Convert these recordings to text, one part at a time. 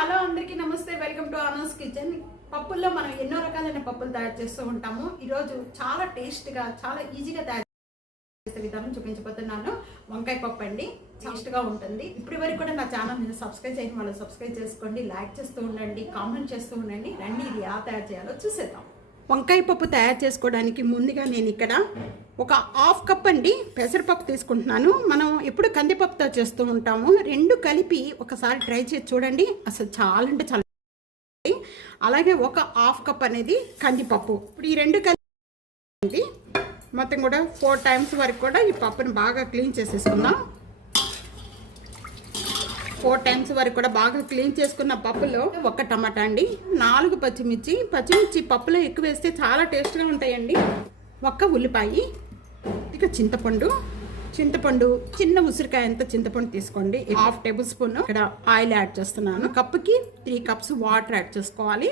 Hello అందరికీ నమస్తే welcome to అనోస్ kitchen. పప్పుల్లో మనం ఎన్నో రకాలైన పప్పులు తయారు చేస్తూ ఉంటాము. ఈరోజు చాలా టేస్ట్గా చాలా ఈజీగా తయారు చేసే విధానం చూపించబోతున్నాను. వంకాయ పప్పు అండి టేస్ట్గా ఉంటుంది. ఇప్పటి వరకు కూడా నా ఛానల్ నేను సబ్స్క్రైబ్ చేయడం వాళ్ళు సబ్స్క్రైబ్ చేసుకోండి లైక్ చేస్తూ ఉండండి కామెంట్ చేస్తూ ఉండండి. రండి ఇది ఎలా తయారు చేయాలో చూసేద్దాం. వంకాయ పప్పు తయారు చేసుకోవడానికి ముందుగా నేను ఇక్కడ ఒక హాఫ్ కప్ అండి పెసరపప్పు తీసుకుంటున్నాను. మనం ఎప్పుడు కందిపప్పుతో చేస్తూ ఉంటాము. రెండు కలిపి ఒకసారి ట్రై చేసి చూడండి. అసలు చాలా అంటే చాలా అలాగే ఒక హాఫ్ కప్ అనేది కందిపప్పు. ఇప్పుడు ఈ రెండు కలిపి మొత్తం కూడా ఫోర్ టైమ్స్ వరకు కూడా ఈ పప్పుని బాగా క్లీన్ చేసేసుకుందాం. ఫోర్ టైమ్స్ వరకు కూడా బాగా క్లీన్ చేసుకున్న పప్పులో ఒక టమాటా అండి నాలుగు పచ్చిమిర్చి పచ్చిమిర్చి పప్పులో ఎక్కువ వేస్తే చాలా టేస్ట్గా ఉంటాయండి. ఒక్క ఉల్లిపాయ ఇక చింతపండు చింతపండు చిన్న ఉసిరికాయ అంత చింతపండు తీసుకోండి. హాఫ్ టేబుల్ స్పూన్ ఇక్కడ ఆయిల్ యాడ్ చేస్తున్నాను. కప్పుకి త్రీ కప్స్ వాటర్ యాడ్ చేసుకోవాలి.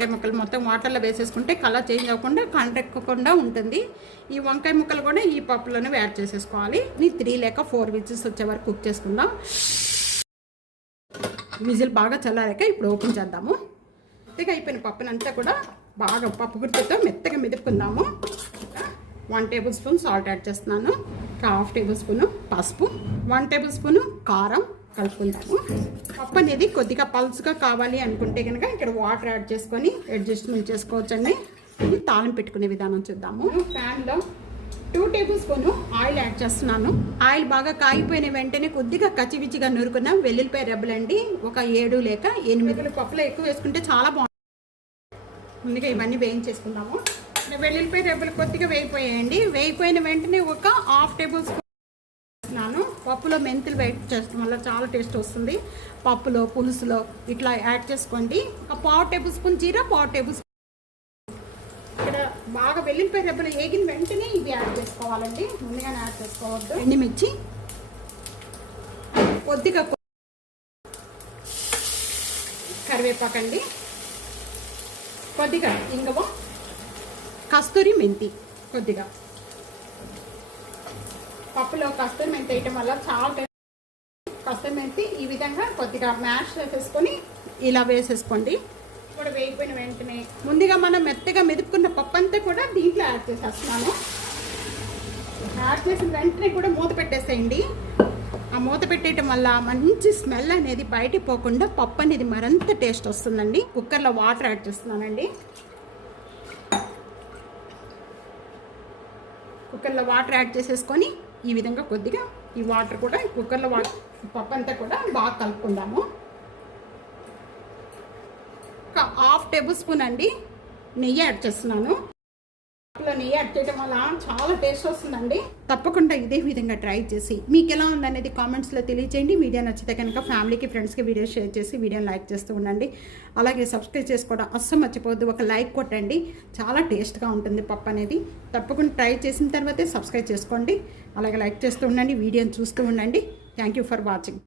వంకాయ ముక్కలు మొత్తం వాటర్లో వేసేసుకుంటే కలర్ చేంజ్ అవ్వకుండా కండెక్కకుండా ఉంటుంది. ఈ వంకాయ ముక్కలు కూడా ఈ పప్పులోనే యాడ్ చేసేసుకోవాలి. ఇది త్రీ లేక ఫోర్ విజిల్స్ వచ్చే వరకు కుక్ చేసుకుందాం. విజిల్ బాగా చల్లారాక ఇప్పుడు ఓపెన్ చేద్దాము. మెత్తగా అయిపోయిన పప్పునంతా కూడా బాగా పప్పు గుర్తుతో మెత్తగా మెదుపుకుందాము. One table spoon salt add చేస్తున్నాను. హాఫ్ టేబుల్ స్పూన్ పసుపు. వన్ టేబుల్ స్పూన్ కారం కలుపుకుందాము. పప్పు అనేది కొద్దిగా పల్స్గా కావాలి అనుకుంటే కనుక ఇక్కడ వాటర్ యాడ్ చేసుకొని అడ్జస్ట్మెంట్ చేసుకోవచ్చండి. ఇది తాళం పెట్టుకునే విధానం చూద్దాము. ప్యాన్లో two table spoon oil add చేస్తున్నాను. ఆయిల్ బాగా కాగిపోయిన వెంటనే కొద్దిగా కచ్చివిచ్చిగా నూరుకున్న వెల్లుల్లిపాయ రెబ్బలండి ఒక ఏడు లేక ఎనిమిది పప్పులో ఎక్కువ వేసుకుంటే చాలా బాగుంటుంది ముందుగా ఇవన్నీ వేయించేసుకుందాము. వెల్లుల్లిపాయ రెబ్బలు కొద్దిగా వేగిపోయాయండి. వేగిపోయిన వెంటనే ఒక హాఫ్ టేబుల్ స్పూన్ పప్పులో మెంతులు వేట్ చేయడం వల్ల చాలా టేస్ట్ వస్తుంది. పప్పులో పులుసులో ఇట్లా యాడ్ చేసుకోండి. ఒక పావు టేబుల్ స్పూన్ జీరా పావు టేబుల్ స్పూన్ ఇక్కడ బాగా వెల్లుల్లిపాయ రెబ్బలు వేగిన వెంటనే ఇవి యాడ్ చేసుకోవాలండి. ముందుగానే యాడ్ చేసుకోవద్దు. ఎండిమిర్చి. కొద్దిగా కరివేపాకండి కొద్దిగా ఇంగవ. కస్తూరి మెంతి కొద్దిగా. పప్పులో కస్తూరి మెంతి వేయటం వల్ల చాలా టేస్ట్ కస్తూరి మెంతి ఈ విధంగా కొద్దిగా మ్యాష్ చేసేసుకొని ఇలా వేసేసుకోండి. కూడా వేగిపోయిన వెంటనే ముందుగా మనం మెత్తగా మెదుపుకున్న పప్పు అంతా కూడా దీంట్లో యాడ్ చేసేస్తున్నాను. యాడ్ చేసిన వెంటనే కూడా మూత పెట్టేసేయండి. ఆ మూత పెట్టేయటం వల్ల మంచి స్మెల్ అనేది బయటికి పోకుండా పప్పు అనేది మరింత టేస్ట్ వస్తుందండి. కుక్కర్లో వాటర్ యాడ్ చేస్తున్నానండి. కుక్కర్లో వాటర్ యాడ్ చేసేసుకొని ఈ విధంగా కొద్దిగా ఈ వాటర్ కూడా ఈ కుక్కర్లో వాటర్ పప్పు అంతా కూడా బాగా కలుపుకుందాము. ఒక హాఫ్ టేబుల్ స్పూన్ అండి నెయ్యి యాడ్ చేస్తున్నాను. లో నెయ్యి యాడ్ చేయడం వల్ల చాలా టేస్ట్ వస్తుందండి. తప్పకుండా ఇదే విధంగా ట్రై చేసి మీకు ఎలా ఉందనేది కామెంట్స్లో తెలియచేయండి. వీడియో నచ్చితే కనుక ఫ్యామిలీకి ఫ్రెండ్స్కి వీడియో షేర్ చేసి వీడియోని లైక్ చేస్తూ ఉండండి. అలాగే సబ్స్క్రైబ్ చేసుకోవడం అస్సలు మర్చిపోవద్దు. ఒక లైక్ కొట్టండి. చాలా టేస్ట్గా ఉంటుంది పప్పు అనేది. తప్పకుండా ట్రై చేసిన తర్వాతే సబ్స్క్రైబ్ చేసుకోండి. అలాగే లైక్ చేస్తూ ఉండండి. వీడియోని చూస్తూ ఉండండి. Thank you for watching.